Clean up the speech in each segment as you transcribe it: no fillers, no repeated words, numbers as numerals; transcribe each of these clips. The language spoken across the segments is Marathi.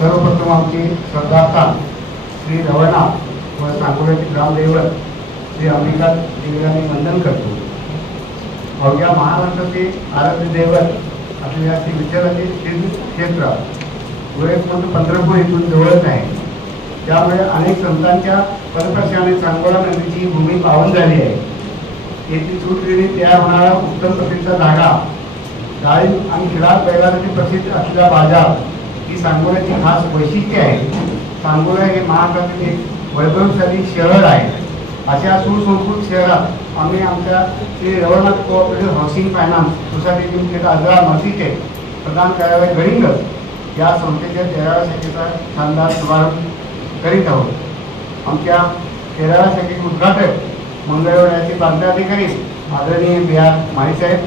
सर्वप्रथम आमचे श्रद्धास्थान श्री रवळनाथ व सांगोल्याचे ग्रामदैवत श्री अंबिका देवीला मी वंदन करतो। अवघ्या महाराष्ट्राचे आराध्य दैवत असलेल्या श्री विठ्ठलाचे क्षेत्र वैकुंठ पंढरपूर इथून जवळच आहे। त्यामुळे अनेक संतांच्या पदस्पर्शाने सांगोला नदीची भूमी पावन झाली आहे। येथील सुटलेली तयार होणारा उत्तम प्रतीचा धागा, डाळिंब आणि खिरात बैलासाठी प्रसिद्ध असलेला बाजार ही सांगोल्याची खास वैशिष्ट्य आहे। सांगोला हे महाराष्ट्रातील एक वैभवशाली शहर आहे। अशा सुसंस्कृत शहरात आम्ही आमच्या Shri Ravalnath cooperative housing finance society limited Ajra मर्सीचे प्रदान कार्यालय गडिंग्लज या संस्थेच्या 13व्या शाखेचा शानदार शुभारंभ करीत आहोत। आमच्या 13व्या शाखेचे उद्घाटक मंगळवेढ्याचे प्रांताधिकारी आदरणीय बिहार माळीसाहेब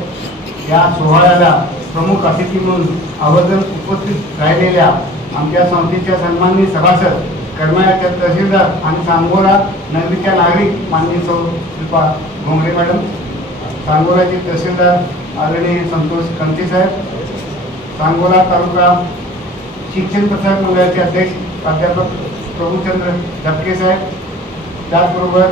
या सोहळ्याला प्रमुख अतिथी म्हणून आवर्जून उपस्थित राहिलेल्या आमच्या संस्थेच्या सन्माननीय सभासद करमाळ्याच्या तहसीलदार आणि सांगोला नगरीच्या नागरिक माननीय सौ शिल्पा घोंगडे मॅडम, सांगोलाचे तहसीलदार आदरणीय संतोष कंचे साहेब, सांगोला तालुका शिक्षण प्रसारक मंडळाचे अध्यक्ष प्राध्यापक प्रभुचंद्र झपके साहेब, त्याचबरोबर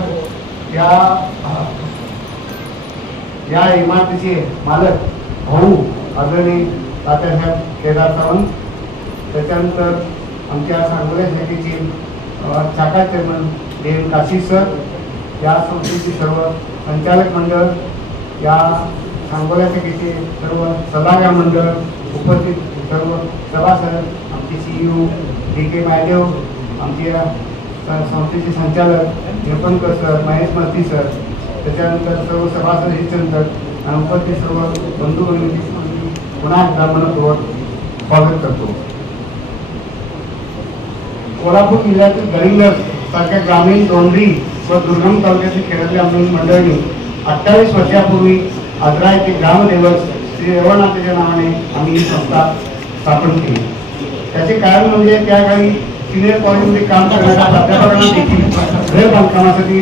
या इमारतीचे मालक भाऊ आदरणीय तात्यासाहेब केदार सावंत, त्याच्यानंतर आमच्या सांगोला शाखेचे शाखा चेअरमन एम काशी सर, या संस्थेचे सर्व संचालक मंडळ, या सांगोला शाखेचे सर्व सल्लागार मंडळ, उपस्थित सर्व सभासद, आमचे CEO DK महादेव, आमच्या संस्थेचे संचालक निपणकर सर, महेश मस्ती सर, त्याच्यानंतर सर्व सभासद हितचिंतक आणि उपस्थित सर्व बंधू भगिनी पुन्हा एकदा मनपूर्वक स्वागत करतो। कोल्हापूर जिल्ह्यातील गडिंग्लज सारख्या ग्रामीण, डोंगरी व दुर्गम तालुक्यातील खेड्यातल्या मंडळींनी 28 वर्षापूर्वी आजरा येथे ग्रामदैवत श्री रवळनाथाच्या नावाने आम्ही ही संस्था स्थापन केली। त्याचे कारण म्हणजे त्या काळी सिनियर कॉलेजमध्ये काम करणाऱ्या प्राध्यापकांना देखील घर बांधकामासाठी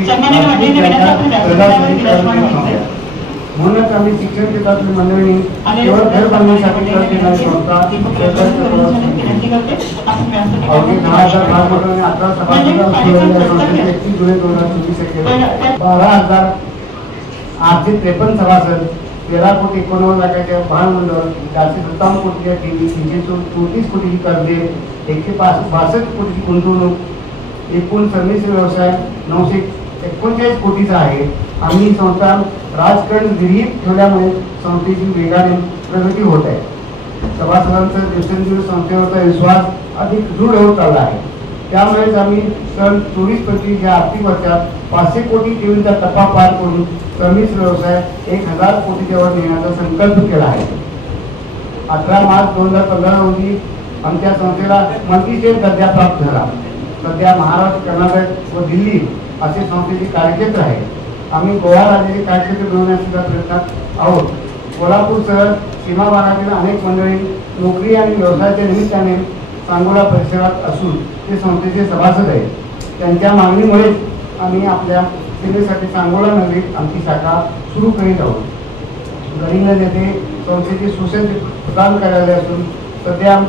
म्हणूनच आम्ही शिक्षण क्षेत्रातील मंडळींनी केवळ घर बांधण्यासाठी कर्ज देणारी संस्था अवघी 10,000 भागवतांनी 18 सभासदांच्या संस्थेचे 31 जुलै 2024 केले। 12,000 853 सभासद, 13,91,00,000 लाखाच्या भांडवल, 457 कोटीच्या ठेवी, 334 कोटीची कर्जे, 162 कोटीची गुंतवणूक, एकूण सर्व्हिस व्यवसाय 939 कोटीचा आहे। आम्ही संस्था राजकारण विरहित ठेवल्यामुळे संस्थेची वेगाने प्रगती होत आहे। सभासदांचा दिवसेंदिवस संस्थेवरचा विश्वास अधिक दृढ होत चालला आहे। त्यामुळेच आम्ही सन 24-25 या आर्थिक वर्षात 500 कोटी ठेवींचा टप्पा पार करून सर्व्हिस व्यवसाय 1000 कोटीच्या वर नेण्याचा संकल्प केला आहे। 18 मार्च 2015 रोजी आमच्या संस्थेला मल्टीस्टेट दर्जा प्राप्त झाला। सध्या महाराष्ट्र, कर्नाटक व दिल्ली असे संस्थेचे कार्यक्षेत्र आहे। आम्ही गोवा राज्याचे कार्यक्षेत्र मिळवण्याचा प्रयत्नात आहोत। कोल्हापूरसह सीमा भागातील अनेक मंडळी नोकरी आणि व्यवसायाच्या निमित्ताने सांगोला परिसरात असून ते संस्थेचे सभासद आहेत। त्यांच्या मागणीमुळेच आम्ही आपल्या सेवेसाठी सांगोला नगरीत आमची शाखा सुरू करीत आहोत। गडिंग्लज येथे संस्थेचे सुसज्ज प्रदान कार्यालय असून सध्या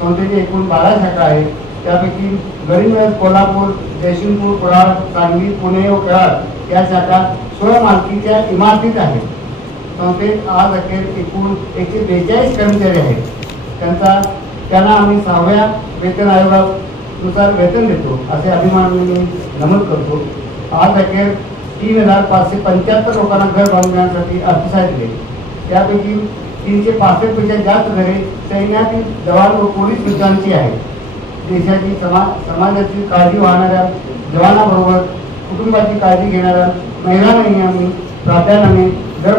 संस्थेचे एकूण 12 शाखा आहेत। त्यापैकी गडिंग्लज, कोल्हापूर, जयसिंगपूर, कुडाळ, सांगली, पुणे व कराड या शाखा स्वयंमालकीच्या इमारतीत आहेत। संस्थेत आज अखेर एकूण 142 कर्मचारी आहेत। त्यांना आम्ही 6व्या वेतन आयोगानुसार वेतन देतो असे अभिमानाने नमूद करतो। आज अखेर 3,575 लोकांना घर बांधण्यासाठी अर्थसहाय्य दिले। त्यापैकी 365 पेक्षा जास्त घरे सैन्यातील जवान व पोलीस योद्धांची आहेत। देशाची समाजाची काळजी वाहणाऱ्या जवानाबरोबर कुटुंबाची काळजी घेणाऱ्या महिलांनाही आम्ही प्राधान्याने घर